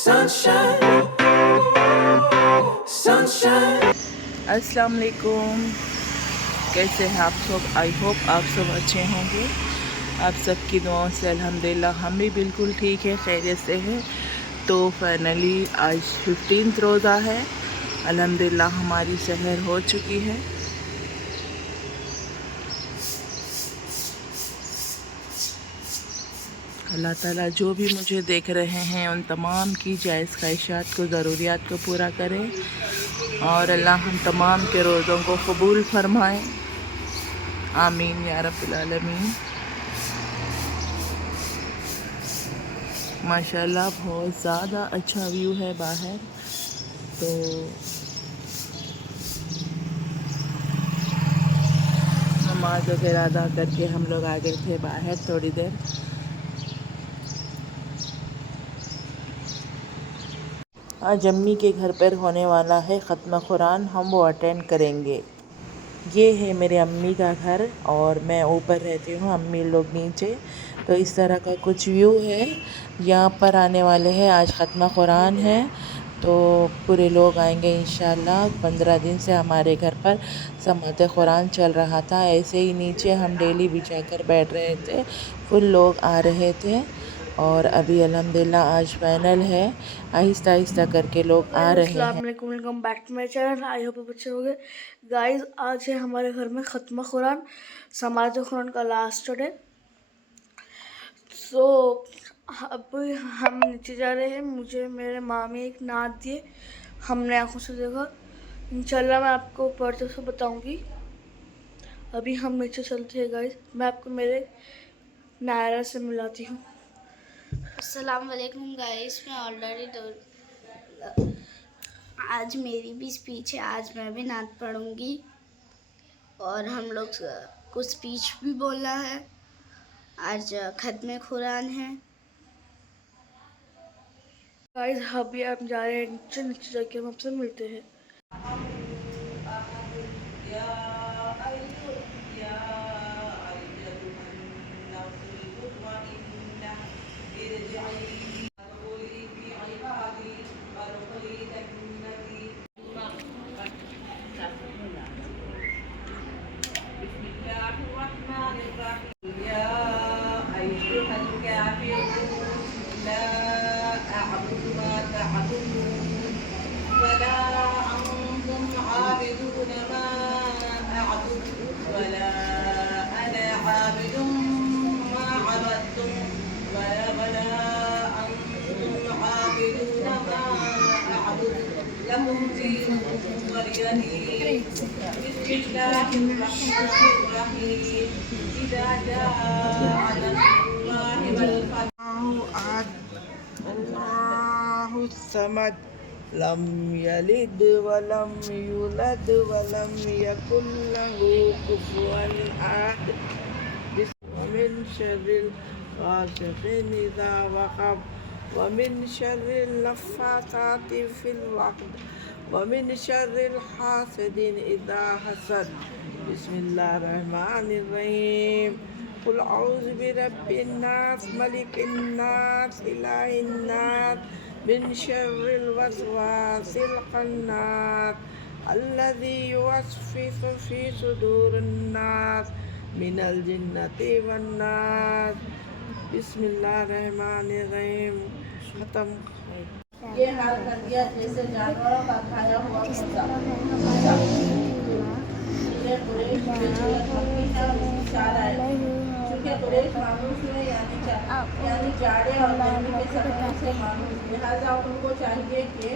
Sunshine, sunshine. अस्सलाम वालेकुम। कैसे हैं आप सब? आई होप आप सब अच्छे होंगे। आप सबकी दुआओं से अल्हम्दुलिल्लाह हम भी बिल्कुल ठीक है, खैरियत से हैं। तो फाइनली आज 15 रोज़ा है। अल्हम्दुलिल्लाह हमारी सहर हो चुकी है। अल्लाह ताला जो भी मुझे देख रहे हैं उन तमाम की जायज़ ख्वाहिशात को, ज़रूरियात को पूरा करें और अल्लाह हम तमाम के रोज़ों को कबूल फरमाएं। आमीन या रब्बिल आलमीन। माशाल्लाह बहुत ज़्यादा अच्छा व्यू है बाहर। तो नमाज वगैरह अदा करके हम लोग आ गए थे बाहर थोड़ी देर। आज अम्मी के घर पर होने वाला है ख़त्म कुरान, हम वो अटेंड करेंगे। ये है मेरे अम्मी का घर और मैं ऊपर रहती हूँ, अम्मी लोग नीचे। तो इस तरह का कुछ व्यू है। यहाँ पर आने वाले हैं, आज ख़त्म कुरान है तो पूरे लोग आएंगे इंशाल्लाह। 15 दिन से हमारे घर पर समात कुरान चल रहा था। ऐसे ही नीचे हम डेली बिछा कर बैठ रहे थे, फुल लोग आ रहे थे। और अभी अल्हम्दुलिल्लाह आज फाइनल है, आहिस्ता आहिस्ता करके लोग आ रहे हैं। Welcome back to my channel. I hope आप अच्छे होंगे गाइस। आज है हमारे घर में ख़त्म कुरान, समात कुरान का लास्ट डे। सो अब हम नीचे जा रहे हैं। मुझे मेरे मामी एक नात दिए, हमने आंखों से देखा। इंशाल्लाह मैं आपको पढ़ते से बताऊंगी। अभी हम नीचे चलते हैं गाइस, मैं आपको मेरे नायरा से मिलाती हूँ। अस्सलाम वालेकुम गाइस। मैं ऑलरेडी आज मेरी भी स्पीच है, आज मैं भी नात पढ़ूंगी और हम लोग को स्पीच भी बोलना है। आज ख़त्म कुरान है गाइस। अभी हम जा रहे हैं नीचे, नीचे जाके हम आपसे मिलते हैं। अल्लाहु समद लम यलिद वलम यूलद वलम यकुल लहू कुफुवन अहद। मिन शर्रिल गासिकिन इज़ा वक़ब व मिन शर्रिल नफ़्फ़ाताति फ़िल उक़द व मिन शर्रिल हासिदिन इज़ा हसद। बिस्मिल्लाहिर रहमानिर रहीम। कुल औज़ु बिरब्बिन नास मलिकिन नास इलाहिन नास मिन शर्रिल वसवासिल खन्नास अल्लज़ी युवस्विसु फ़ी सुदूरिन नास मिनल जिन्नति वन नास। बिस्मिल्लाहिर रहमानिर रहीम। ख़त्म। ये हाल कर दिया जैसे जानवरों का खाया हुआ भूसा। कुरैश चूँकि कुरैश मामूस में यानी जाड़े और गर्मी के समय से मामूस, लिहाजा उनको चाहिए कि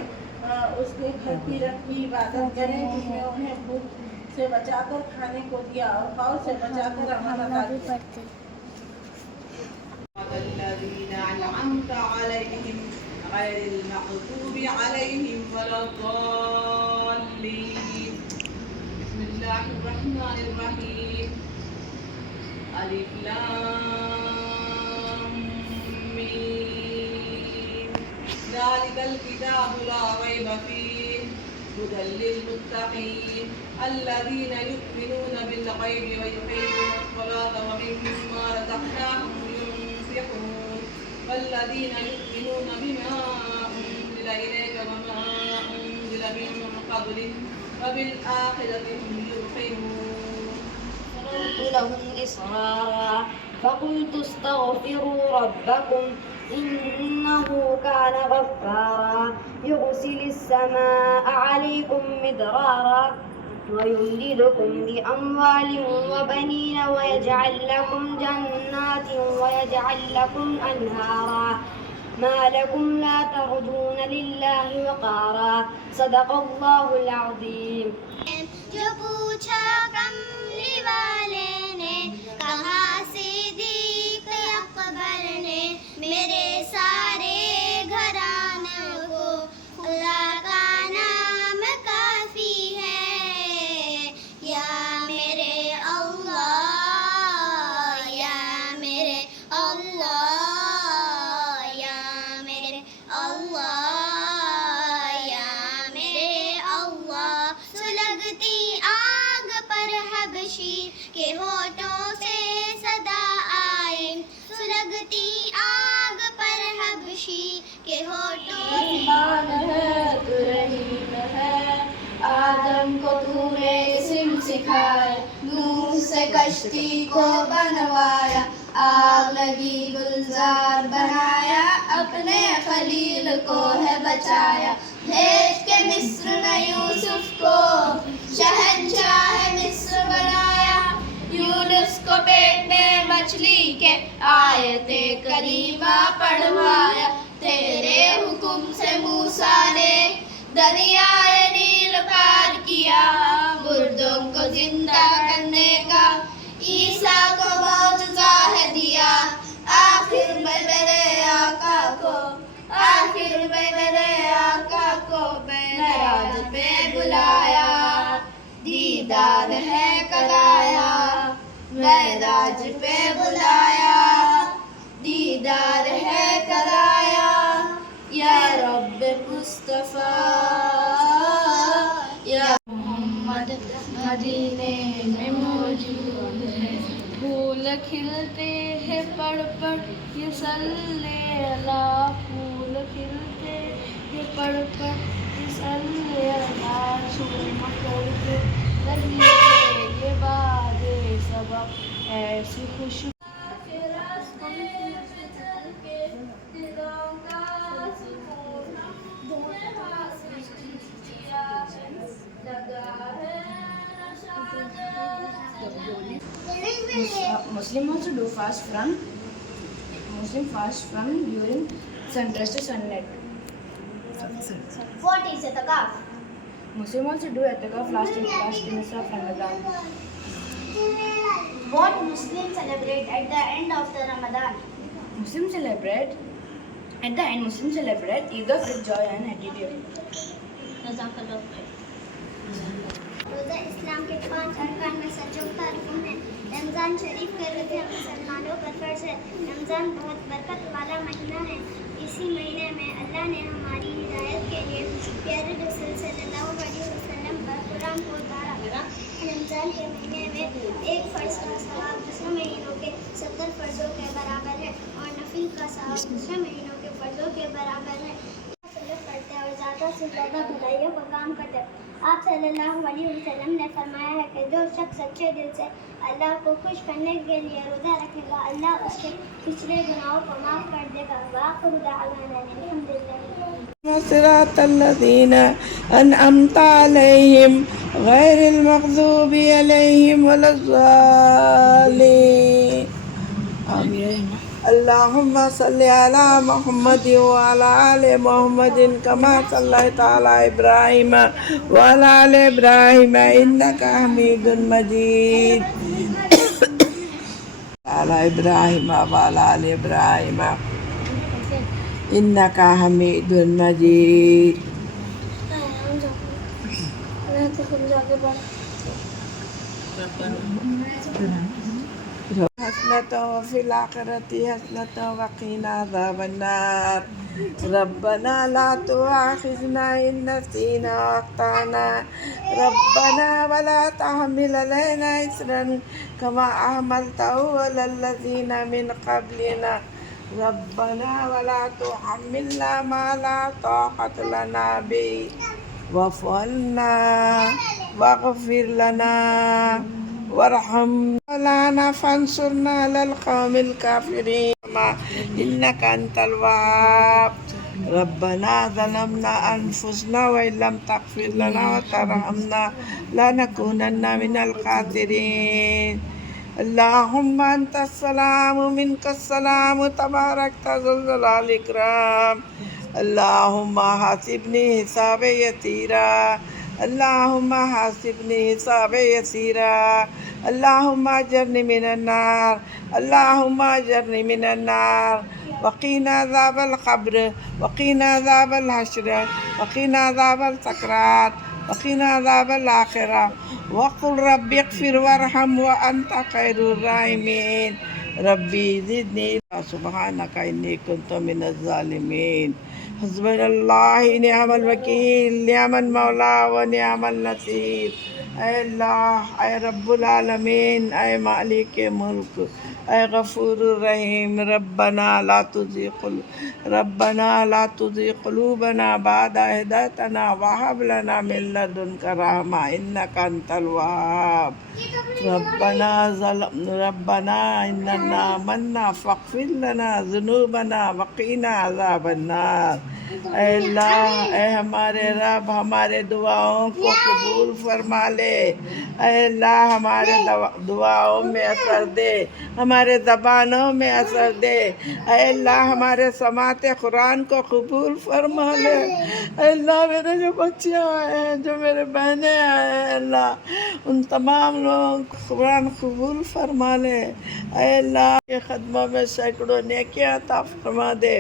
उसके घर की रब की इबादत करें जिसमें उन्हें भूख से बचाकर खाने को दिया और खौफ से बचाकर अमानत दी। غير المغضوب عليهم ولا الضالين. بسم الله الرحمن الرحيم. ألف لام ميم. ذلك الكتاب لا ريب فيه هدى للمتقين الذين يؤمنون بالغيب ويقيمون الصلاة ومما رزقناهم ينفقون والذين يؤمنون بما أنزل إليك وما أنزل من قبلك وبالآخرة هم يوقنون. فررت لهم إصرارا فقلت استغفروا ربكم إنه كان غفارا يرسل السماء عليكم مدرارا ويمددكم بأموال وبنين ويجعل لكم جنات ويجعل لكم أنهارا ما لكم لا ترجون لله وقارا صدق الله العظيم. जो पूछा कमली वाले ने कहाँ से दीक अकबर ने मेरे सारे घराने को खुदा का नाम काफी है या मेरे अल्लाह या मेरे अल्लाह या मेरे अल्लाह या मेरे अल्लाह सुलगती आग पर हबशी के होठों से सदा आई सुलगती आग पर हबशी के होठों आदम को तूने इस्म सिखाया नूह से कश्ती को बनवाया आग लगी गुलजार बनाया अपने खलील को है बचाया भेज के मिस्र में यूसुफ को शहंशाह मिस्र बनाया यूनुस को पेट में मछली के आयते करीमा पढ़वाया तेरे हुक्म से मूसा ने दरियाए नील पार किया मुर्दों को जिंदा करने का ईसा को मौजज़ा है दिया आखिर में मेरे आका को मेराज पे बुलाया दीदार है कराया मेराज पे बुलाया दीदार है कराया या रब मुस्तफा या मोहम्मद मदीने में मौजूद है फूल खिलते हैं पड़ पड़ ये सल्ले अला फूल खिलते हैं पड़ पड़ ये सल्ले अला शुम करके लगी ये बादे सबक ऐसी खुशबू Muslim also do fast from during sunrise to sunset. What is itikaf? Muslim also do itikaf last in of Ramadan. What Muslims celebrate at the end of the Ramadan? Muslims celebrate Eid with joy and attitude. रोज़ा इस्लाम के 5 अरकान में से चौथा रुकन है रमज़ान शरीफ के रोज़े मुसलमानों पर फर्ज है रमज़ान बहुत बरकत वाला महीना है इसी महीने में अल्लाह ने हमारी हिदायत के लिए प्यारे रसूल सल्लल्लाहु अलैहि वसल्लम पर कुरान को उतारा रमज़ान के महीने में एक फ़र्ज़ का सवाब दूसरे महीनों के 70 फ़र्ज़ों के बराबर है और नफिल का सवाब दूसरे महीनों के फ़र्ज़ों के बराबर है करते हैं और ज़्यादा से ज़्यादा भलाइयों का काम करते हैं आप सल्लल्लाहु अलैहि वसल्लम ने फरमाया है कि जो शख्स सच्चे दिल से अल्लाह को खुश करने के लिए रोज़ा रखेगा अल्लाह उसके पिछले गुनाहों को माफ़ कर देगा वाखिरु दाअवाना अल्हम्दुलिल्लाह सिरातल्लज़ीना अनअमता अलैहिम गैरिल मग़ज़ूबि अलैहिम वलज़्ज़ालिन आमीन अल्लाहुम्मा सल्लि अला मुहम्मद व अला आलि मुहम्मद कमा सल्लैता अला इब्राहीम व अला आलि इब्राहीम इन्नका हमीदुन मजीद अला इब्राहीम व अला आलि इब्राहीम इन्नका हमीदुन मजीद हसनतों फिल आखिरति हसनतों वक़ीना अज़ाबन्नार रब्बना ला तुआखिज़ना इन नसीना व अख़्ताना रब्बना वला तहमिल अलैना इसरन कमा अहमलतहु अलल्लज़ीना मिन क़ब्लिना रब्बना वला तुहम्मिलना मा ला ताक़त लना बि वाफ़ु अन्ना वग़फ़िर लना वरहमना फंसुरना अलल क़ौमिल काफ़िरीन इन्नका अंतल वहाब रब्बना ज़लमना अनफुसना व इल्लम तग़फ़िर लना व तरहमना लनकूनन्ना मिनल ख़ासिरीन अल्लाहुम्मा अंतस्सलाम व मिनकस्सलाम तबारकता ज़ुल जलाल इकराम अल्लाहुम्मा हासिबनी हिसाबे यसीरा अल्लाहुम्मा हासिबनी हिसाबे यसीरा अल्लाहुम्मा अजरनी मिनन नार अल्लाहुम्मा अजरनी मिनन नार वक़ीना अज़ाबल क़ब्र वक़ीना अज़ाबल हश्र वक़ीना अज़ाबल सकरात वक़ीना अज़ाबल आखिरा वक़ुल रब्बि इग़फ़िर वरहम व अंत खैरुर राहिमीन रब्बी ज़िदनी सुब्हानका इन्नी कुन्तु मिनज़ ज़ालिमीन हस्बुनल्लाहु व निअमल वकील निअमल मौला व निअमल नसीर ऐ अल्लाह ऐ रब्बुल आलमीन ऐ मालिक मुल्क ऐ गफूरुर रहीम रब्बना ला तुज़िग़ क़ुलूबना बअदा इज़ हदयतना व हब लना मिन लदुनका रहमा इन्नका अंतल वहाब रब्बना इन्नना आमन्ना फ़ग़फ़िर लना ज़ुनूबना वक़ीना अज़ाबन नार ऐ अल्लाह ऐ हमारे रब हमारे दुआओं को कबूल फरमा ले ऐ अल्लाह हमारे दुआओं में असर दे हमारे ज़बानों में असर दे ऐ अल्लाह हमारे समाते कुरान को कबूल फरमा ले ऐ अल्लाह मेरे जो बच्चियाँ आए हैं जो मेरे बहनें आए हैं अल्लाह उन तमाम लोगों को कुरान कबूल फरमा ले ऐ अल्लाह के ख़दमों में सैकड़ों नेकियां अता फरमा दे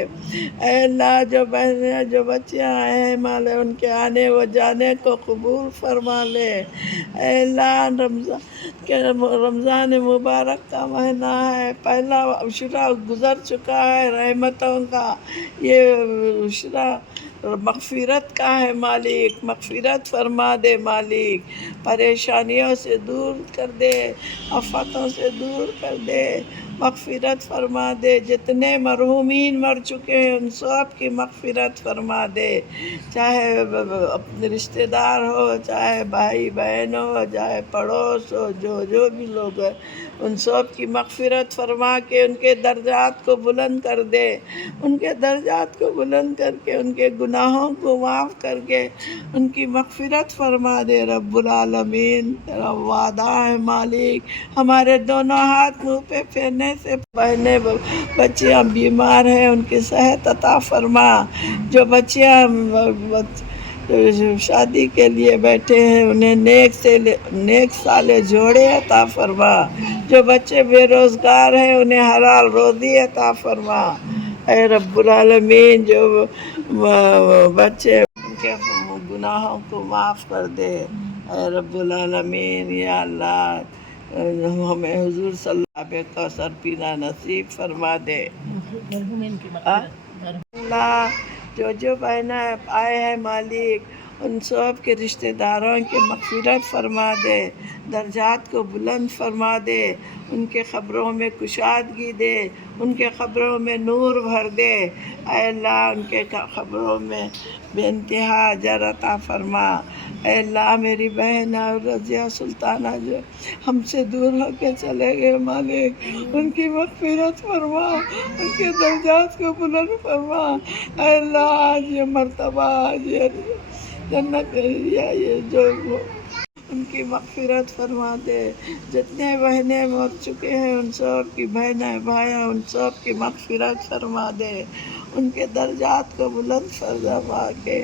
ऐ अल्लाह जो बहनें जो बच्चियाँ आए हैं माले उनके आने व जाने को कबूल फरमा ले ऐ अल्लाह रमज़ान मुबारक का महीना है पहला उशरा गुज़र चुका है रहमतों का ये उशरा मग़फ़िरत का है मालिक मग़फ़िरत फरमा दे मालिक परेशानियों से दूर कर दे आफ़तों से दूर कर दे मग़फ़िरत फरमा दे जितने मरहूमीन मर चुके हैं उन सब की मग़फ़िरत फरमा दे चाहे अपने रिश्तेदार हो चाहे भाई बहन हो चाहे पड़ोस हो जो भी लोग हैं उन सब की मग़फ़िरत फरमा के उनके दर्जात को बुलंद कर दे उनके दर्जात को बुलंद करके उनके गुनाहों को माफ़ करके उनकी मग़फ़िरत फरमा दे रब्बुल आलमीन तेरा वादा है मालिक हमारे दोनों हाथ मुँह पे फेरने से बहने बच्चियाँ बीमार हैं उनकी सेहत अता फरमा जो बच्चियाँ शादी के लिए बैठे हैं उन्हें नेक साले जोड़े अता फरमा जो बच्चे बेरोज़गार हैं उन्हें हलाल रोज़ी अता फरमा ऐ रब्बुल आलमीन जो बच्चे उनके गुनाहों को माफ़ कर दे ऐ रब्बुल आलमीन या अल्लाह हमें हुज़ूर सल्लल्लाहु अलैहि कौसर पीना नसीब फरमा दे अल्लाह जो बहना आए हैं मालिक उन सब के रिश्तेदारों की मग़फ़िरत फरमा दे दर्जात को बुलंद फरमा दे उनके क़ब्रों में कुशादगी दे उनके क़ब्रों में नूर भर दे ऐ अल्लाह उनके क़ब्रों में बेइंतहा अजर अता फरमा ऐ अल्लाह मेरी बहन और रज़िया सुल्ताना जो हमसे दूर होकर चले गए मालिक उनकी मग़फ़िरत फरमा उनके दर्जात को बुलंद फरमा ऐ अल्लाह आज ये मर्तबा आज ये जन्नत ये जो उनकी मग़फ़िरत फरमा दे जितने बहनें मर चुके हैं उन सब की बहनें भाई उन सब की मग़फ़िरत फरमा दे उनके दर्जात को बुलंद फरमा के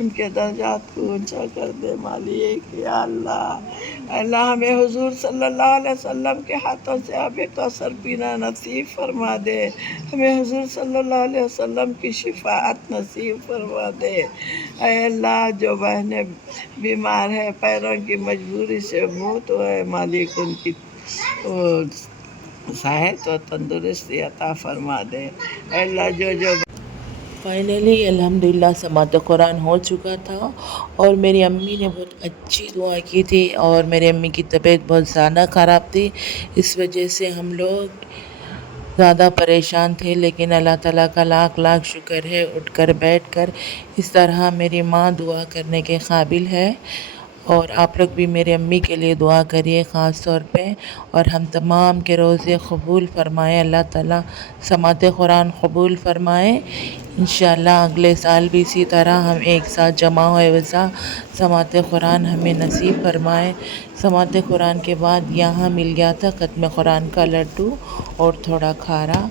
उनके दर्जात को ऊंचा कर दे मालिक या अल्लाह अल्लाह हमें हुज़ूर सल्लल्लाहु अलैहि वसल्लम के हाथों से आबे कौसर पीना नसीब फरमा दे हमें हुज़ूर सल्लल्लाहु अलैहि वसल्लम की शिफ़ाअत नसीब फरमा दे ऐ अल्लाह जो बहनें बीमार है पैरों की मजबूरी से मौत हुए मालिक उनकी सेहत और तंदुरुस्ती अता फरमा दे अल्लाह जो फाइनली अल्हम्दुलिल्लाह समात कुरान हो चुका था और मेरी अम्मी ने बहुत अच्छी दुआ की थी और मेरी अम्मी की तबीयत बहुत ज़्यादा ख़राब थी इस वजह से हम लोग ज़्यादा परेशान थे, लेकिन अल्लाह ताला का लाख लाख शुक्र है उठकर बैठकर इस तरह मेरी माँ दुआ करने के काबिल है। और आप लोग भी मेरी अम्मी के लिए दुआ करिए ख़ास तौर पे, और हम तमाम के रोज़े कबूल फ़रमाए, अल्लाह ताला समात कुरान कबूल फ़रमाए। इंशाअल्लाह अगले साल भी इसी तरह हम एक साथ जमा हुए वज़ा समात कुरान हमें नसीब फ़रमाए। समात कुरान के बाद यहाँ मिल गया था ख़त्म कुरान का लड्डू और थोड़ा खारा।